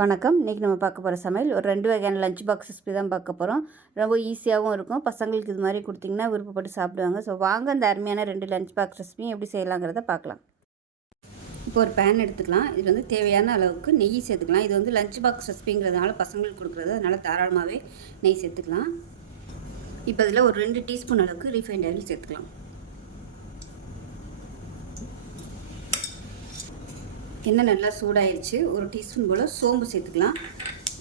வணக்கம். இன்றைக்கி நம்ம பார்க்க போகிற சமையல் ஒரு 2 வகையான லஞ்ச் பாக்ஸ் ரெசிபி தான் பார்க்க போகிறோம். ரொம்ப ஈஸியாகவும் இருக்கும். பசங்களுக்கு இது மாதிரி கொடுத்திங்கன்னா விருப்பப்பட்டு சாப்பிடுவாங்க. ஸோ வாங்க இந்த அருமையான 2 லஞ்ச் பாக்ஸ் ரெசிபியும் எப்படி செய்யலாங்கிறத பார்க்கலாம். இப்போ ஒரு பேன் எடுத்துக்கலாம். இது வந்து தேவையான அளவுக்கு நெய் சேர்த்துக்கலாம். இது வந்து லஞ்ச் பாக்ஸ் ரெசிபிங்கிறதுனால பசங்களுக்கு கொடுக்குறது, அதனால் தாராளமாகவே நெய் சேர்த்துக்கலாம். இப்போ இதில் ஒரு 2 டீஸ்பூன் அளவுக்கு ரீஃபைண்ட் ஆயில் சேர்த்துக்கலாம். எண்ணெய் நல்லா சூடாயிருச்சு. ஒரு டீஸ்பூன் போல் சோம்பு சேர்த்துக்கலாம்.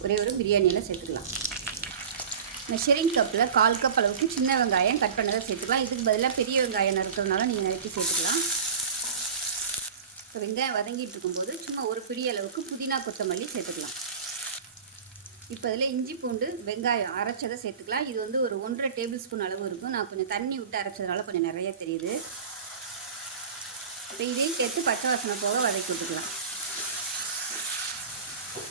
ஒரே ஒரு பிரியாணியில் சேர்த்துக்கலாம். மெஷரிங் கப்பில் 1/4 கப் அளவுக்கு சின்ன வெங்காயம் கட் பண்ணதை சேர்த்துக்கலாம். இதுக்கு பதிலாக பெரிய வெங்காயம் நறுக்கிறதுனால நீங்கள் நறுக்கி சேர்த்துக்கலாம். இப்போ வெங்காயம் வதங்கிட்டு இருக்கும்போது சும்மா ஒரு பிடி அளவுக்கு புதினா கொத்தமல்லி சேர்த்துக்கலாம். இப்போ இதில் இஞ்சி பூண்டு வெங்காயம் அரைச்சதை சேர்த்துக்கலாம். இது வந்து ஒரு 1.5 டேபிள் ஸ்பூன் அளவு இருக்கும். நான் கொஞ்சம் தண்ணி விட்டு அரைச்சதுனால கொஞ்சம் நிறைய தெரியுது. இப்போ இதையும் சேர்த்து பச்சை வாசனை போக வதக்கி விட்டுக்கலாம்.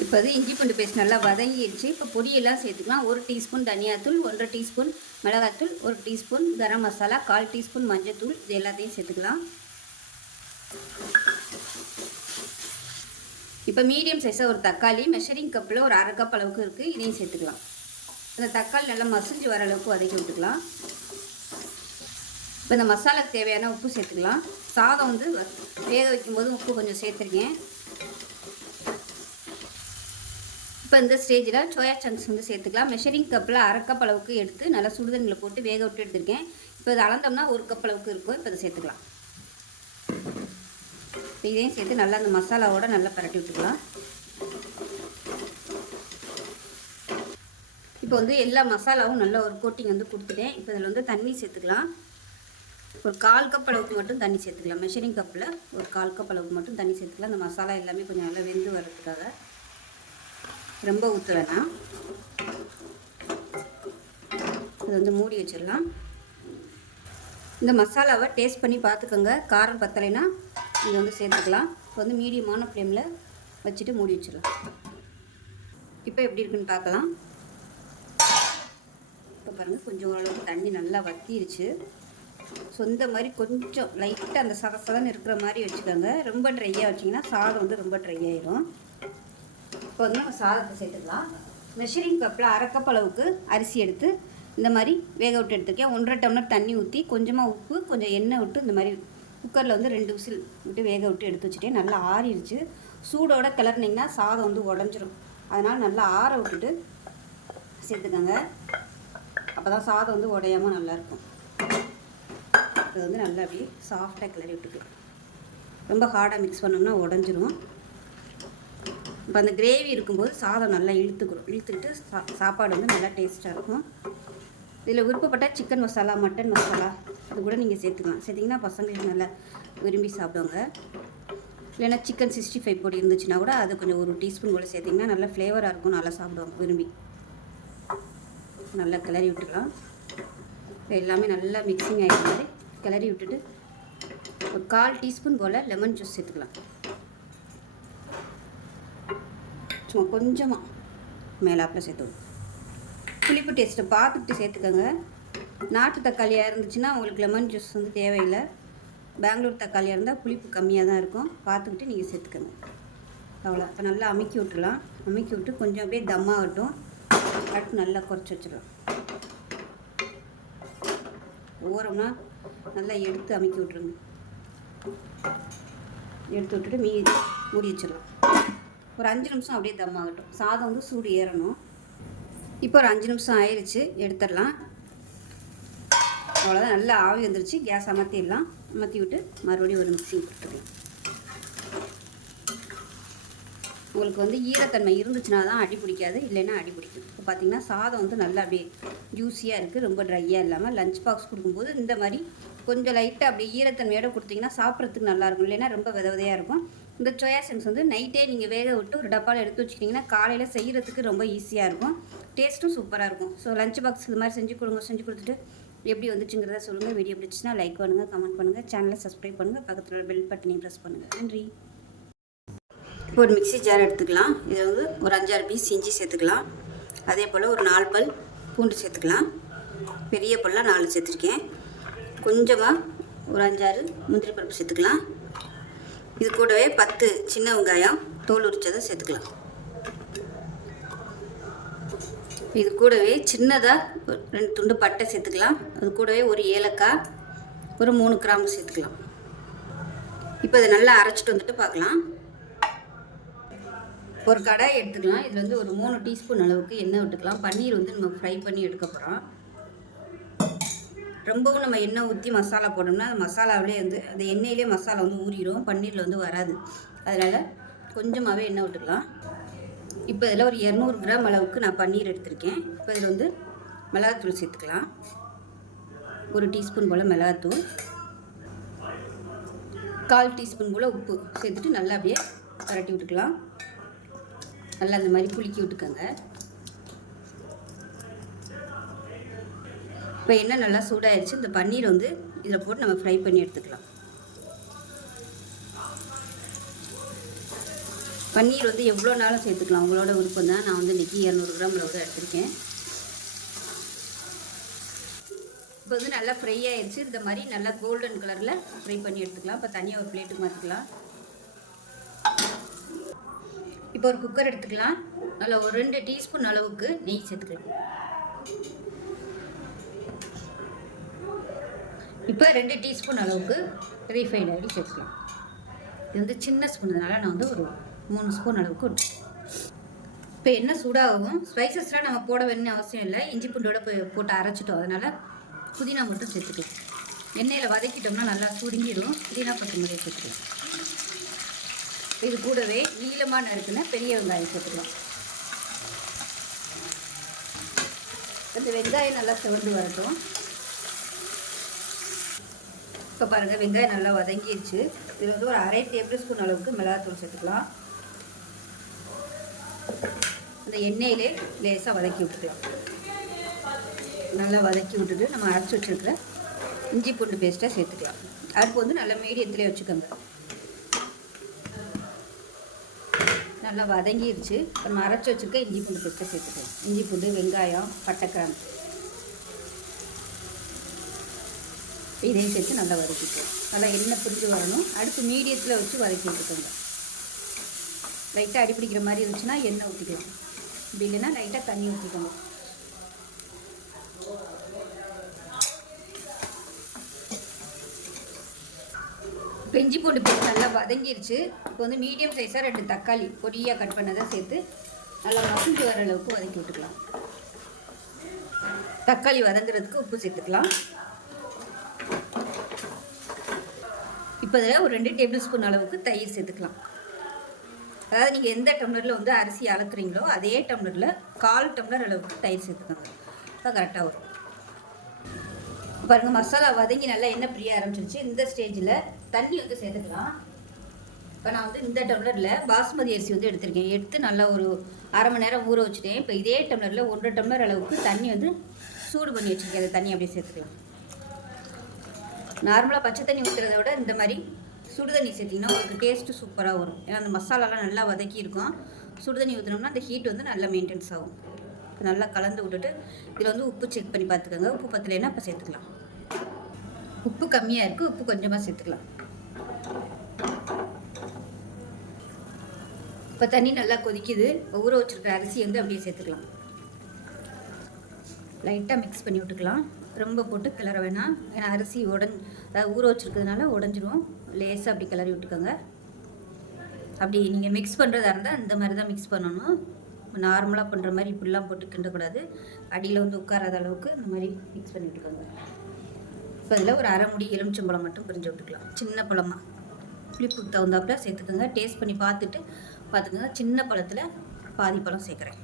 இப்போ அது இஞ்சி பூண்டு பேஸ்ட் நல்லா வதங்கிடுச்சு. இப்போ பொடியெல்லாம் சேர்த்துக்கலாம். 1 டீஸ்பூன் தனியாத்தூள், 1.5 டீஸ்பூன் மிளகாத்தூள், 1 டீஸ்பூன் கரம் மசாலா, 1/4 டீஸ்பூன் மஞ்சள்தூள், இது எல்லாத்தையும் சேர்த்துக்கலாம். இப்போ மீடியம் சைஸாக ஒரு தக்காளி மெஷரிங் கப்பில் ஒரு 1/2 கப் அளவுக்கு இருக்குது. இதையும் சேர்த்துக்கலாம். இந்த தக்காளி நல்லா மசிஞ்சு வர அளவுக்கு வதக்கி விட்டுக்கலாம். இப்போ இந்த மசாலாக்கு தேவையான உப்பு சேர்த்துக்கலாம். சாதம் வந்து வேக வைக்கும்போது உப்பு கொஞ்சம் சேர்த்துருக்கேன். இப்போ இந்த ஸ்டேஜில் சோயா சங்க்ஸ் வந்து சேர்த்துக்கலாம். மெஷரிங் கப்பில் 1/2 கப் அளவுக்கு எடுத்து நல்லா சுடுதண்ணில் போட்டு வேக விட்டு எடுத்துருக்கேன். இப்போ இது அளந்தோம்னா 1 கப் அளவுக்கு இருக்கும். இப்போ இதை சேர்த்துக்கலாம். இப்போ இதையும் சேர்த்து நல்லா அந்த மசாலாவோட நல்லா பரட்டி விட்டுக்கலாம். இப்போ வந்து எல்லா மசாலாவும் நல்ல ஒரு கோட்டிங் வந்து கொடுத்துட்டேன். இப்போ இதில் வந்து தண்ணி சேர்த்துக்கலாம். ஒரு 1/4 கப் அளவுக்கு மட்டும் தண்ணி சேர்த்துக்கலாம். மெஷரிங் கப்பில் ஒரு 1/4 கப் அளவுக்கு மட்டும் தண்ணி சேர்த்துக்கலாம். அந்த மசாலா எல்லாமே கொஞ்சம் நல்லா வெந்து வர்றதுக்காக. ரொம்ப ஊற்ற வேணாம். இது வந்து மூடி வச்சிடலாம். இந்த மசாலாவை டேஸ்ட் பண்ணி பார்த்துக்கோங்க. காரம் பத்தலைன்னா இது வந்து சேர்த்துக்கலாம். இப்போ வந்து மீடியமான ஃப்ளேமில் வச்சுட்டு மூடி வச்சிடலாம். இப்போ எப்படி இருக்குன்னு பார்க்கலாம். இப்போ பாருங்கள், கொஞ்சம் ஓரளவுக்கு தண்ணி நல்லா வத்திருச்சு. ஸோ இந்த மாதிரி கொஞ்சம் லைட்டாக அந்த சதன்னு இருக்கிற மாதிரி வச்சுக்கோங்க. ரொம்ப ட்ரையாக வச்சிங்கன்னா சாதம் வந்து ரொம்ப ட்ரை ஆகிடும். இப்போ வந்து நம்ம சாதத்தை சேர்த்துக்கலாம். மெஷரிங் கப்பில் 1/2 கப் அளவுக்கு அரிசி எடுத்து இந்த மாதிரி வேக விட்டு எடுத்துருக்கேன். 1.5 டம்ளர் தண்ணி ஊற்றி கொஞ்சமாக உப்பு கொஞ்சம் எண்ணெய் விட்டு இந்த மாதிரி குக்கரில் வந்து 2 விசில் விட்டு வேக விட்டு எடுத்து வச்சுட்டேன். நல்லா ஆறிடுச்சு. சூடோட கிளறினீங்கன்னா சாதம் வந்து உடஞ்சிரும். அதனால் நல்லா ஆற விட்டுட்டு சேர்த்துக்கோங்க. அப்போ தான் சாதம் வந்து உடையாமல் நல்லாயிருக்கும். இது வந்து நல்லா அப்படியே சாஃப்டாக கிளறி விட்டுக்கலாம். ரொம்ப ஹார்டாக மிக்ஸ் பண்ணோம்னா உடஞ்சிரும். இப்போ அந்த கிரேவி இருக்கும்போது சாதம் நல்லா இழுத்துக்கிட்டு சாப்பாடு வந்து நல்லா டேஸ்ட்டாக இருக்கும். இதில் விருப்பப்பட்ட சிக்கன் மசாலா, மட்டன் மசாலா அது கூட நீங்கள் சேர்த்துக்கலாம். சேர்த்திங்கன்னா பசங்களுக்கு நல்லா விரும்பி சாப்பிடுவாங்க. இல்லைன்னா சிக்கன் 65 பொடி இருந்துச்சுன்னா கூட அது கொஞ்சம் 1 டீஸ்பூன் போல் சேர்த்திங்கன்னா நல்லா ஃப்ளேவராக இருக்கும். நல்லா சாப்பிடுவாங்க விரும்பி. நல்லா கிளறி விட்டுக்கலாம். இப்போ எல்லாமே நல்லா மிக்சிங் ஆகிற மாதிரி கிளறி விட்டுட்டு ஒரு 1/4 டீஸ்பூன் போல் லெமன் ஜூஸ் சேர்த்துக்கலாம். சும்மா கொஞ்சமாக மேலாப்பில் சேர்த்துக்கணும். புளிப்பு டேஸ்ட்டை பார்த்துக்கிட்டு சேர்த்துக்கோங்க. நாட்டு தக்காளியாக இருந்துச்சுன்னா உங்களுக்கு லெமன் ஜூஸ் வந்து தேவையில்லை. பெங்களூர் தக்காளியாக இருந்தால் புளிப்பு கம்மியாக தான் இருக்கும். பார்த்துக்கிட்டு நீங்கள் சேர்த்துக்கோங்க. அவ்வளோ. இப்போ நல்லா அமுக்கி விட்டுலாம். அமுக்கி விட்டு கொஞ்சம் அப்படியே தம்மாகட்டும். அடுத்து நல்லா குறைச்சி வச்சிடலாம். ஓரம்னா நல்லா எடுத்து அமுக்கி விட்ருங்க. எடுத்து விட்டுட்டு மூடி வச்சிடலாம். ஒரு 5 நிமிஷம் அப்படியே தம்மாகட்டும். சாதம் வந்து சூடு ஏறணும். இப்போ ஒரு 5 நிமிஷம் ஆயிடுச்சு. எடுத்துடலாம். அவ்வளோதான். நல்லா ஆவி வந்துருச்சு. கேஸ் அமர்த்திடலாம். அமர்த்தி விட்டு மறுபடியும் ஒரு மிக்ஸி கொடுத்துக்கலாம். உங்களுக்கு வந்து ஈரத்தன்மை இருந்துச்சுன்னா தான் அடி பிடிக்காது, இல்லைன்னா அடி பிடிக்கும். இப்போ பார்த்தீங்கன்னா சாதம் வந்து நல்லா அப்படியே ஜூஸியாக இருக்குது. ரொம்ப ட்ரையாக இல்லாமல் லஞ்ச் பாக்ஸ் கொடுக்கும்போது இந்த மாதிரி கொஞ்சம் லைட்டாக அப்படியே ஈரத்தன்மையோடு கொடுத்தீங்கன்னா சாப்பிட்றதுக்கு நல்லாயிருக்கும். இல்லைன்னா ரொம்ப விதையாக இருக்கும். இந்த சோயா சங்க்ஸ் வந்து நைட்டே நீங்கள் வேக விட்டு ஒரு டப்பாவில் எடுத்து வச்சுக்கிட்டிங்கன்னா காலையில் செய்கிறதுக்கு ரொம்ப ஈஸியாக இருக்கும். டேஸ்ட்டும் சூப்பராக இருக்கும். ஸோ லஞ்ச் பாக்ஸ் இது மாதிரி செஞ்சு கொடுத்துட்டு எப்படி வந்துச்சுங்கிறத சொல்லுங்கள். வீடியோ பிடிச்சின்னா லைக் பண்ணுங்கள், கமெண்ட் பண்ணுங்கள், சேனலை சப்ஸ்கிரைப் பண்ணுங்கள், பக்கத்தில் பெல் பட்டனையும் ப்ரெஸ் பண்ணுங்கள். நன்றி. இப்போ ஒரு மிக்ஸி ஜார் எடுத்துக்கலாம். இதில் வந்து ஒரு 5-6 பீஸ் இஞ்சி சேர்த்துக்கலாம். அதே போல் ஒரு 4 பல் பூண்டு சேர்த்துக்கலாம். பெரிய பல்லாம் 4 சேர்த்துருக்கேன். கொஞ்சமாக ஒரு 5-6 முந்திரி பருப்பு சேர்த்துக்கலாம். இது கூடவே 10 சின்ன வெங்காயம் தோல் உரிச்சதை சேர்த்துக்கலாம். இது கூடவே சின்னதாக 2 துண்டு பட்டை சேர்த்துக்கலாம். அது கூடவே ஒரு ஏலக்காய், ஒரு 3 கிராம்பு சேர்த்துக்கலாம். இப்போ இதை நல்லா அரைச்சிட்டு வந்துட்டு பார்க்கலாம். ஒரு கடாய் எடுத்துக்கலாம். இதில் வந்து ஒரு 3 டீஸ்பூன் அளவுக்கு எண்ணெய் விட்டுக்கலாம். பன்னீர் வந்து நம்ம ஃப்ரை பண்ணி எடுக்க போகிறோம். ரொம்பவும் நம்ம எண்ணெய் ஊற்றி மசாலா போட்டோம்னா அந்த மசாலாவிலே வந்து அந்த எண்ணெயிலே மசாலா வந்து ஊறிடும், பன்னீரில் வந்து வராது. அதனால் கொஞ்சமாகவே எண்ணெய் விட்டுக்கலாம். இப்போ இதில் ஒரு 200 கிராம் அளவுக்கு நான் பன்னீர் எடுத்திருக்கேன். இப்போ இதில் வந்து மிளகாத்தூள் சேர்த்துக்கலாம். 1 டீஸ்பூன் போல் மிளகாத்தூள், 1/4 டீஸ்பூன் போல் உப்பு சேர்த்துட்டு நல்லா அப்படியே பரட்டி விட்டுக்கலாம். நல்லா அந்த மாதிரி குலுக்கி விட்டுக்கோங்க. இப்போ எண்ணெய் நல்லா சூடாகிடுச்சு. இந்த பன்னீர் வந்து இதில் போட்டு நம்ம ஃப்ரை பண்ணி எடுத்துக்கலாம். பன்னீர் வந்து எவ்வளோ நாளும் சேர்த்துக்கலாம், உங்களோட விருப்பம் தான். நான் வந்து இன்றைக்கி 200 கிராம் அளவு தான் எடுத்திருக்கேன். இப்போ வந்து நல்லா ஃப்ரை ஆகிடுச்சு. இந்த மாதிரி நல்லா கோல்டன் கலரில் ஃப்ரை பண்ணி எடுத்துக்கலாம். இப்போ தனியாக ஒரு பிளேட்டுக்கு மாற்றிக்கலாம். இப்போ ஒரு குக்கர் எடுத்துக்கலாம். நல்லா ஒரு 2 டீஸ்பூன் அளவுக்கு நெய் சேர்த்துக்கலாம். இப்போ 2 டீஸ்பூன் அளவுக்கு ரீஃபைண்ட் ஆயில் சேர்த்துக்கலாம். இது வந்து சின்ன ஸ்பூன்றதுனால நான் வந்து ஒரு 3 ஸ்பூன் அளவுக்கு விட்டு. இப்போ எண்ணெய் சூடாகவும் ஸ்பைசஸ்லாம் நம்ம போட வேணும்னு அவசியம் இல்லை. இஞ்சி பூண்டோட போட்டு அரைச்சிட்டோம். அதனால் புதினா மட்டும் சேர்த்துக்கலாம். எண்ணெயில் வதக்கிட்டோம்னா நல்லா சுருங்கிடும். புதினா கொத்தமல்லி சேர்த்துக்கலாம். இது கூடவே நீளமாக நறுக்குன பெரிய வெங்காயம் சேர்த்துக்கலாம். இந்த வெங்காயம் நல்லா செவந்து வரட்டும். இப்போ பாருங்கள், வெங்காயம் நல்லா வதங்கிடுச்சு. இதில் வந்து ஒரு 1/2 டேபிள் ஸ்பூன் அளவுக்கு மிளகாத்தூள் சேர்த்துக்கலாம். அந்த எண்ணெயிலே லேசாக வதக்கி விட்டுக்கலாம். நல்லா வதக்கி விட்டுட்டு நம்ம அரைச்சி வச்சுருக்கிற இஞ்சி பூண்டு பேஸ்ட்டாக சேர்த்துக்கலாம். அடுப்பு வந்து நல்லா மீடியத்திலே வச்சுக்கோங்க. நல்லா வதங்கிடுச்சு. நம்ம அரைச்சி வச்சுருக்க இஞ்சி பூண்டு பேஸ்ட்டாக சேர்த்துக்கலாம். இஞ்சி பூண்டு, வெங்காயம், பட்டை, கிராம்பு இதையும் சேர்த்து நல்லா வதக்கிக்கலாம். நல்லா எண்ணெய் பிடிச்சி வரணும். அடுப்பு மீடியத்தில் வச்சு வதக்கி விட்டுக்கோங்க. லைட்டாக அடிப்பிடிக்கிற மாதிரி இருந்துச்சுன்னா எண்ணெய் ஊற்றிக்கலாம். இப்படி இல்லைன்னா லைட்டாக தண்ணி ஊற்றிக்கோங்க. இப்போ இஞ்சி பூண்டு பேஸ்ட் நல்லா வதங்கிடுச்சு. இப்போ வந்து மீடியம் சைஸாக 2 தக்காளி பொடியாக கட் பண்ணதை சேர்த்து நல்லா வதங்கி வர அளவுக்கு வதக்கி விட்டுக்கலாம். தக்காளி வதங்குறதுக்கு உப்பு சேர்த்துக்கலாம். இப்போ இதில் ஒரு 2 டேபிள் ஸ்பூன் அளவுக்கு தயிர் சேர்த்துக்கலாம். அதாவது நீங்கள் எந்த டம்ளரில் வந்து அரிசி அளக்குறீங்களோ அதே டம்ளரில் 1/4 டம்ளர் அளவுக்கு தயிர் சேர்த்துக்கோங்க. அது கரெக்டாக வரும். பாருங்கள், மசாலா வதங்கி நல்லா எண்ணெய் பிரிய ஆரம்பிச்சிருச்சு. இந்த ஸ்டேஜில் தண்ணி வந்து சேர்த்துக்கலாம். இப்போ நான் வந்து இந்த டம்ளரில் பாஸ்மதி அரிசி வந்து எடுத்திருக்கேன். எடுத்து நல்லா ஒரு 1/2 மணி நேரம் ஊற வச்சுட்டேன். இப்போ இதே டம்ளரில் 1 டம்ளர் அளவுக்கு தண்ணி வந்து சூடு பண்ணி வச்சுருக்கேன். அந்த தண்ணி அப்படியே சேர்த்துக்கலாம். நார்மலாக பச்சை தண்ணி ஊற்றுறத விட இந்த மாதிரி சுடு தண்ணி சேர்த்திங்கன்னா உங்களுக்கு டேஸ்ட்டு சூப்பராக வரும். ஏன்னா அந்த மசாலாலாம் நல்லா வதக்கி இருக்கும். சுடு தண்ணி ஊற்றினோம்னா அந்த ஹீட் வந்து நல்லா மெயின்டைன்ஸ் ஆகும். நல்லா கலந்து விட்டுட்டு இதில் வந்து உப்பு செக் பண்ணி பார்த்துக்கோங்க. உப்பு பத்தலைன்னா அப்போ சேர்த்துக்கலாம். உப்பு கம்மியாக இருக்குது, உப்பு கொஞ்சமாக சேர்த்துக்கலாம். இப்போ தண்ணி நல்லா கொதிக்குது. ஊற வச்சுருக்கிற அரிசி வந்து அப்படியே சேர்த்துக்கலாம். லைட்டாக மிக்ஸ் பண்ணி விட்டுக்கலாம். ரொம்ப போட்டு கிளற வேணாம். ஏன்னா அரிசி அதாவது ஊற வச்சுருக்கிறதுனால உடஞ்சிரும். லேசாக அப்படி கிளறி விட்டுக்கோங்க. அப்படி நீங்கள் மிக்ஸ் பண்ணுறதா இருந்தால் இந்த மாதிரி தான் மிக்ஸ் பண்ணணும். நார்மலாக பண்ணுற மாதிரி இப்படிலாம் போட்டு கிண்டக்கூடாது. அடியில் வந்து உட்காராத அளவுக்கு இந்த மாதிரி மிக்ஸ் பண்ணி விட்டுக்கோங்க. இப்போ இதில் ஒரு 1/2 மூடி எலுமிச்சம்பழம் மட்டும் பிரிஞ்சு விட்டுக்கலாம். சின்ன பழமாக புளிப்புக்கு தகுந்தாப்புல சேர்த்துக்கோங்க. டேஸ்ட் பண்ணி பார்த்துக்கோங்க. சின்ன பழத்தில் பாதி பழம் சேர்க்குறேன்.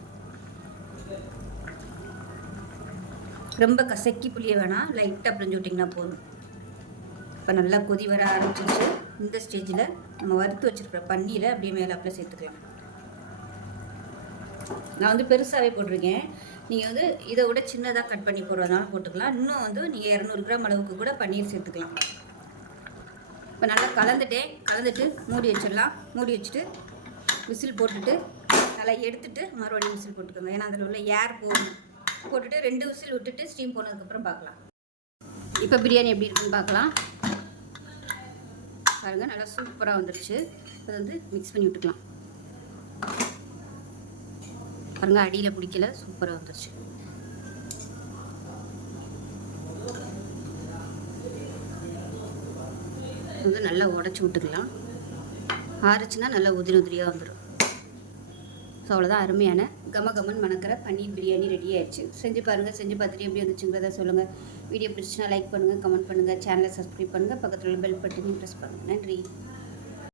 ரொம்ப கசக்கி புளிய வேணாம், லைட்டாக பிரிஞ்சு விட்டிங்கன்னா போதும். இப்போ நல்லா கொதி வர ஆரம்பிச்சிருச்சு. இந்த ஸ்டேஜில் நம்ம வறுத்து வச்சுருக்கிற பன்னீரை அப்படியே மேலே அப்படியே சேர்த்துக்கலாம். நான் வந்து பெருசாகவே போட்டிருக்கேன். நீங்கள் வந்து இதை விட சின்னதாக கட் பண்ணி போடுறதுனால போட்டுக்கலாம். இன்னும் வந்து நீங்கள் 200 கிராம் அளவுக்கு கூட பன்னீர் சேர்த்துக்கலாம். இப்போ நல்லா கலந்துட்டு மூடி வச்சிடலாம். மூடி வச்சுட்டு விசில் போட்டுட்டு நல்லா எடுத்துட்டு மறுபடியும் விசில் போட்டுக்கோங்க. ஏன்னா அதில் உள்ள ஏர் போட்டுட்டு 2 விசில் விட்டுட்டு ஸ்டீம் போனதுக்கப்புறம் பார்க்கலாம். இப்போ பிரியாணி எப்படி இருக்குன்னு பார்க்கலாம். பாருங்கள், நல்லா சூப்பராக வந்துடுச்சு. அதை வந்து மிக்ஸ் பண்ணி விட்டுக்கலாம். பாருங்கள், அடியில் பிடிக்கல, சூப்பராக வந்துருச்சு. வந்து நல்லா உடச்சி விட்டுக்கலாம். ஆறுச்சுன்னா நல்லா உதிரி உதிரியாக வந்துடும். ஸோ அவ்வளோதான், அருமையான கமகமன் மணக்கிற பன்னீர் பிரியாணி ரெடி ஆயிடுச்சு. செஞ்சு பாருங்கள். செஞ்சு பார்த்துட்டு எப்படி வந்துச்சுங்கிறத சொல்லுங்கள். வீடியோ பிடிச்சினா லைக் பண்ணுங்கள், கமெண்ட் பண்ணுங்கள், சேனலை சப்ஸ்கிரைப் பண்ணுங்கள், பக்கத்தில் உள்ள பெல் பட்டனையும் ப்ரெஸ் பண்ணுங்கள். நன்றி.